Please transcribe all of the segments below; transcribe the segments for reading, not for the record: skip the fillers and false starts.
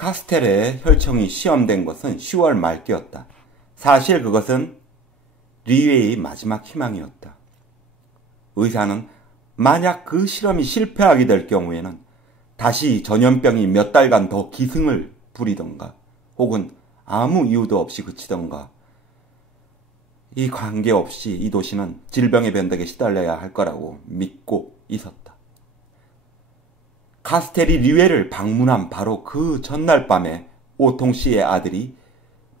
카스텔의 혈청이 시험된 것은 10월 말기였다. 사실 그것은 리웨의 마지막 희망이었다. 의사는 만약 그 실험이 실패하게 될 경우에는 다시 전염병이 몇 달간 더 기승을 부리던가 혹은 아무 이유도 없이 그치던가 이 관계없이 이 도시는 질병의 변덕에 시달려야 할 거라고 믿고 있었다. 카스텔이 리웨를 방문한 바로 그 전날 밤에 오통 씨의 아들이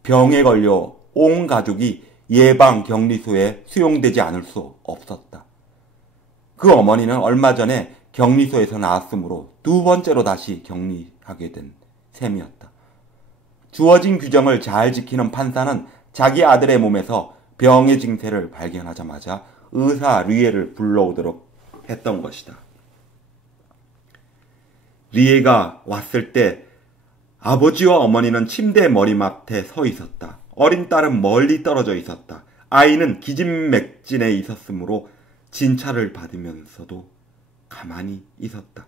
병에 걸려 온 가족이 예방 격리소에 수용되지 않을 수 없었다. 그 어머니는 얼마 전에 격리소에서 나왔으므로 두 번째로 다시 격리하게 된 셈이었다. 주어진 규정을 잘 지키는 판사는 자기 아들의 몸에서 병의 증세를 발견하자마자 의사 리에를 불러오도록 했던 것이다. 리에가 왔을 때 아버지와 어머니는 침대 머리맡에 서 있었다. 어린 딸은 멀리 떨어져 있었다. 아이는 기진맥진에 있었으므로 진찰을 받으면서도 가만히 있었다.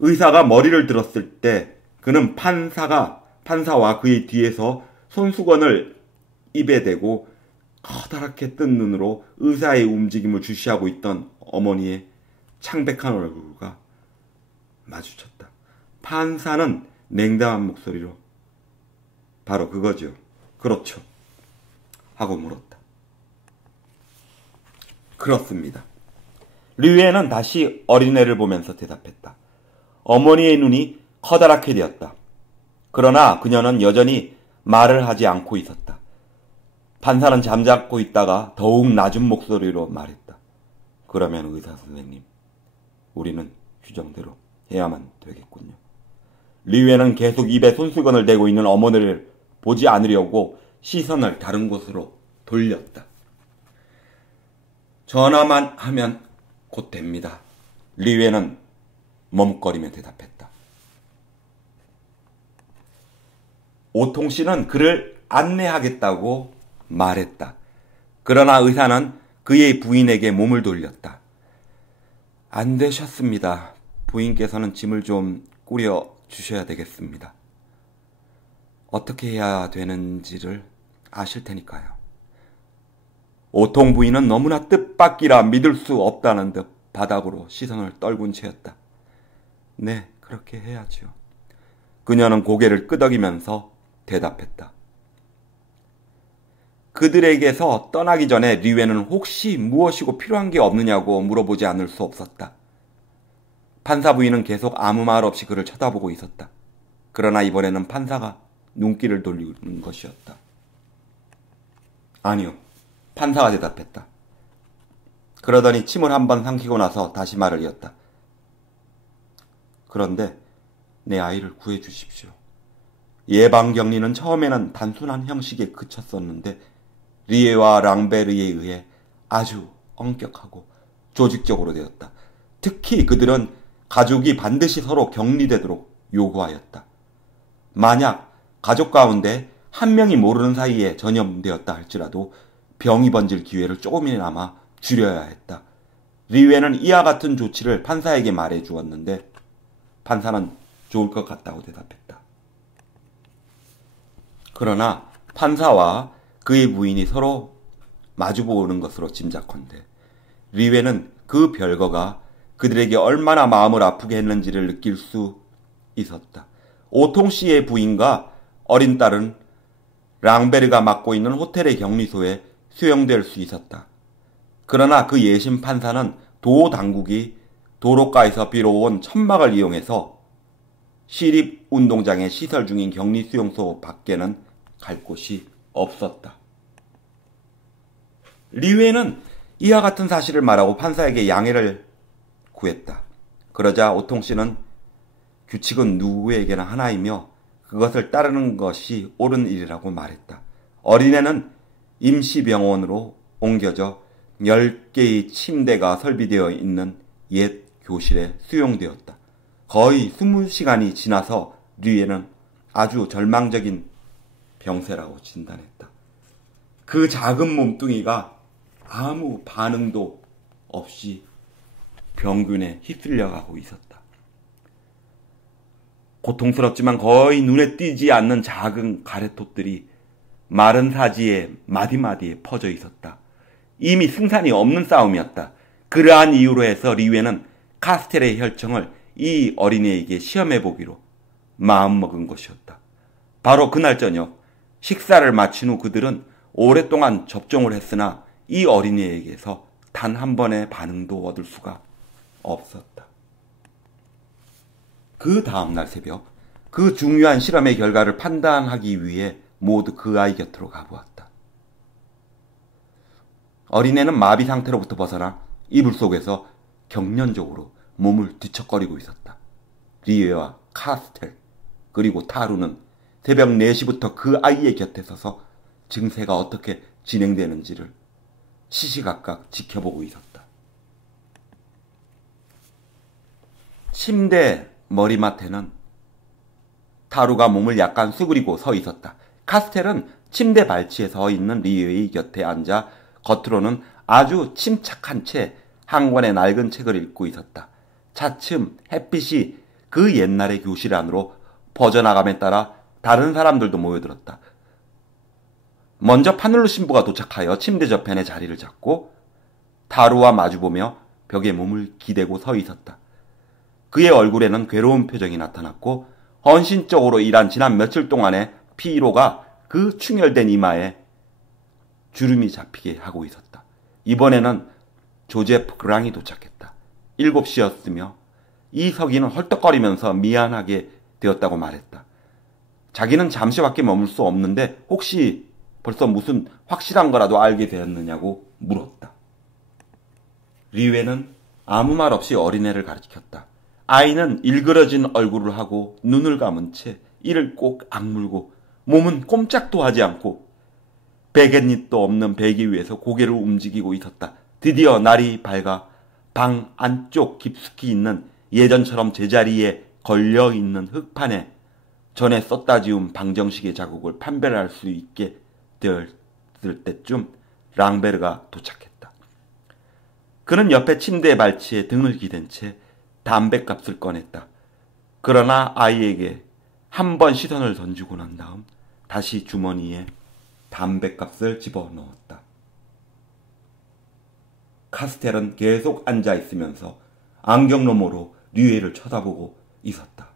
의사가 머리를 들었을 때 그는 판사와 그의 뒤에서 손수건을 입에 대고 커다랗게 뜬 눈으로 의사의 움직임을 주시하고 있던 어머니의 창백한 얼굴과 마주쳤다. 판사는 냉담한 목소리로 바로 그거죠. 그렇죠. 하고 물었다. 그렇습니다. 리웨는 다시 어린애를 보면서 대답했다. 어머니의 눈이 커다랗게 되었다. 그러나 그녀는 여전히 말을 하지 않고 있었다. 판사는 잠자고 있다가 더욱 낮은 목소리로 말했다. 그러면 의사 선생님, 우리는 규정대로 해야만 되겠군요. 리웨는 계속 입에 손수건을 대고 있는 어머니를 보지 않으려고 시선을 다른 곳으로 돌렸다. 전화만 하면 곧 됩니다. 리웨는 머뭇거리며 대답했다. 오통 씨는 그를 안내하겠다고 말했다. 그러나 의사는 그의 부인에게 몸을 돌렸다. 안 되셨습니다. 부인께서는 짐을 좀 꾸려 주셔야 되겠습니다. 어떻게 해야 되는지를 아실 테니까요. 오통 부인은 너무나 뜻밖이라 믿을 수 없다는 듯 바닥으로 시선을 떨군 채였다. 네, 그렇게 해야죠. 그녀는 고개를 끄덕이면서 대답했다. 그들에게서 떠나기 전에 리웨는 혹시 무엇이고 필요한 게 없느냐고 물어보지 않을 수 없었다. 판사 부인은 계속 아무 말 없이 그를 쳐다보고 있었다. 그러나 이번에는 판사가 눈길을 돌리는 것이었다. 아니요. 판사가 대답했다. 그러더니 침을 한번 삼키고 나서 다시 말을 이었다. 그런데 내 아이를 구해주십시오. 예방격리는 처음에는 단순한 형식에 그쳤었는데 리에와 랑베르에 의해 아주 엄격하고 조직적으로 되었다. 특히 그들은 가족이 반드시 서로 격리되도록 요구하였다. 만약 가족 가운데 한 명이 모르는 사이에 전염되었다 할지라도 병이 번질 기회를 조금이나마 줄여야 했다. 리웨는 이와 같은 조치를 판사에게 말해 주었는데 판사는 좋을 것 같다고 대답했다. 그러나 판사와 그의 부인이 서로 마주보는 것으로 짐작컨대 리웨는 그 별거가 그들에게 얼마나 마음을 아프게 했는지를 느낄 수 있었다. 오통 씨의 부인과 어린 딸은 랑베르가 맡고 있는 호텔의 격리소에 수용될 수 있었다. 그러나 그 예심 판사는 도 당국이 도로가에서 빌어온 천막을 이용해서 시립운동장에 시설 중인 격리 수용소 밖에는 갈 곳이 없었다. 리웨는 이와 같은 사실을 말하고 판사에게 양해를 구했다. 그러자 오통 씨는 규칙은 누구에게나 하나이며 그것을 따르는 것이 옳은 일이라고 말했다. 어린애는 임시병원으로 옮겨져 10개의 침대가 설비되어 있는 옛 교실에 수용되었다. 거의 20시간이 지나서 리웨는 아주 절망적인 병세라고 진단했다. 그 작은 몸뚱이가 아무 반응도 없이 병균에 휩쓸려가고 있었다. 고통스럽지만 거의 눈에 띄지 않는 작은 가래톱들이 마른 사지의 마디마디에 퍼져 있었다. 이미 승산이 없는 싸움이었다. 그러한 이유로 해서 리웨는 카스텔의 혈청을 이 어린이에게 시험해보기로 마음먹은 것이었다. 바로 그날 저녁 식사를 마친 후 그들은 오랫동안 접종을 했으나 이 어린이에게서 단 한 번의 반응도 얻을 수가 없었다. 그 다음날 새벽 그 중요한 실험의 결과를 판단하기 위해 모두 그 아이 곁으로 가보았다. 어린애는 마비 상태로부터 벗어나 이불 속에서 경련적으로 몸을 뒤척거리고 있었다. 리웨와 카스텔 그리고 타루는 새벽 4시부터 그 아이의 곁에 서서 증세가 어떻게 진행되는지를 시시각각 지켜보고 있었다. 침대 머리맡에는 타루가 몸을 약간 수그리고 서 있었다. 카스텔은 침대 발치에 서 있는 리웨의 곁에 앉아 겉으로는 아주 침착한 채 한 권의 낡은 책을 읽고 있었다. 차츰 햇빛이 그 옛날의 교실 안으로 퍼져나감에 따라 다른 사람들도 모여들었다. 먼저 파눌루 신부가 도착하여 침대 저편에 자리를 잡고 타루와 마주보며 벽에 몸을 기대고 서 있었다. 그의 얼굴에는 괴로운 표정이 나타났고 헌신적으로 일한 지난 며칠 동안의 피로가 그 충혈된 이마에 주름이 잡히게 하고 있었다. 이번에는 조제프 그랑이 도착했다. 7시였으며 이 서기는 헐떡거리면서 미안하게 되었다고 말했다. 자기는 잠시밖에 머물 수 없는데 혹시 벌써 무슨 확실한 거라도 알게 되었느냐고 물었다. 리웨는 아무 말 없이 어린애를 가리켰다. 아이는 일그러진 얼굴을 하고 눈을 감은 채 이를 꼭 악물고 몸은 꼼짝도 하지 않고 베갯잎도 없는 베개 위에서 고개를 움직이고 있었다. 드디어 날이 밝아 방 안쪽 깊숙이 있는 예전처럼 제자리에 걸려있는 흙판에 전에 썼다 지운 방정식의 자국을 판별할 수 있게 되었을 때쯤 랑베르가 도착했다. 그는 옆에 침대 발치에 등을 기댄 채 담뱃값을 꺼냈다. 그러나 아이에게 한 번 시선을 던지고 난 다음 다시 주머니에 담뱃값을 집어넣었다. 카스텔은 계속 앉아있으면서 안경너머로 리웨를 쳐다보고 있었다.